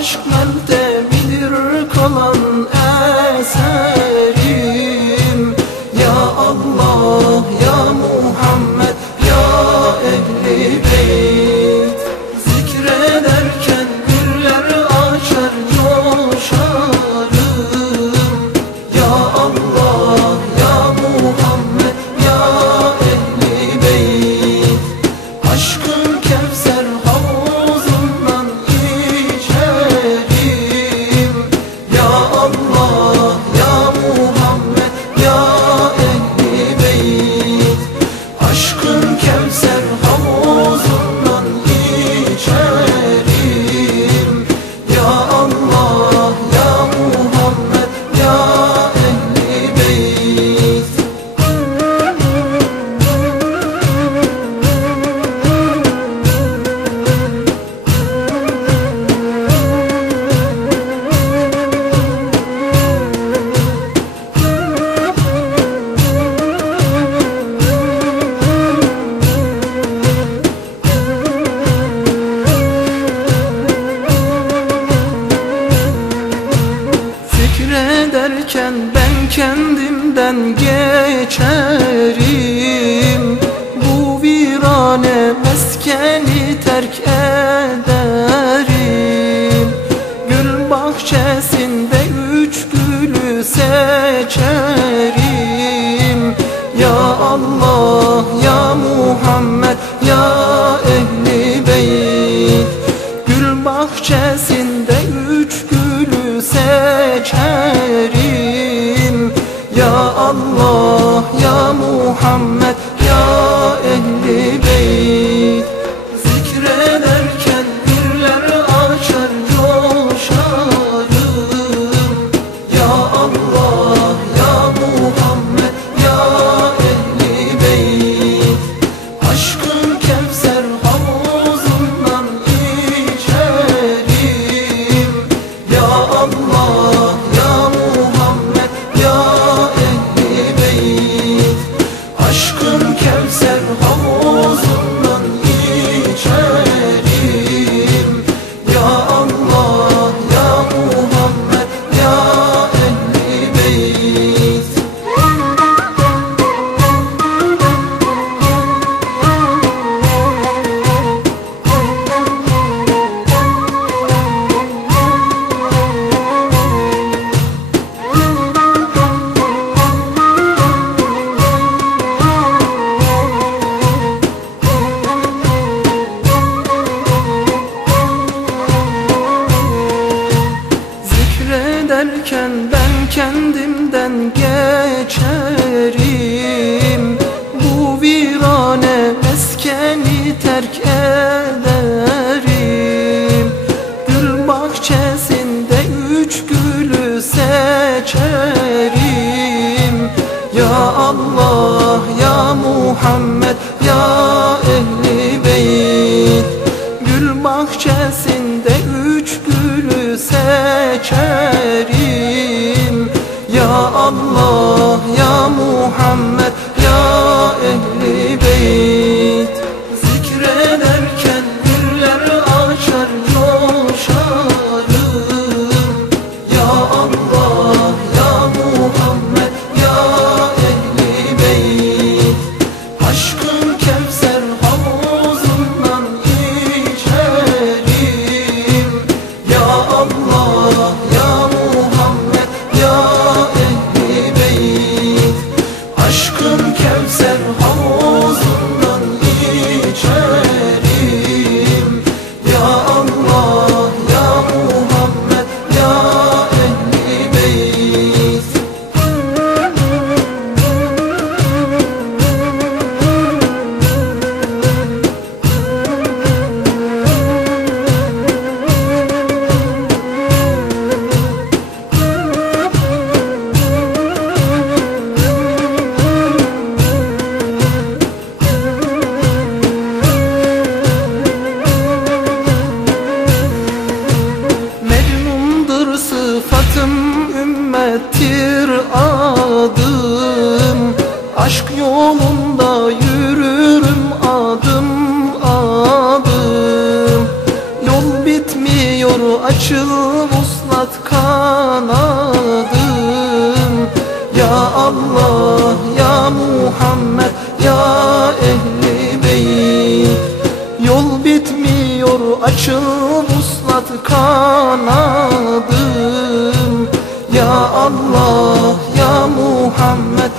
aşkla kendimden geçerim. Bu virane meskeni terk ederim. Gül bahçesinde üç gülü seçerim. Ya Allah, ya Muhammed, ya Ehli Beyt. Gül bahçesinde üç gülü seçerim. Muhammed Ya Allah, Ya Muhammed, Ya Ehli Beyt. Gül bahçesinde üç gülü seçer. aklım kevser Açıl muslat kanadım. Ya Allah ya Muhammed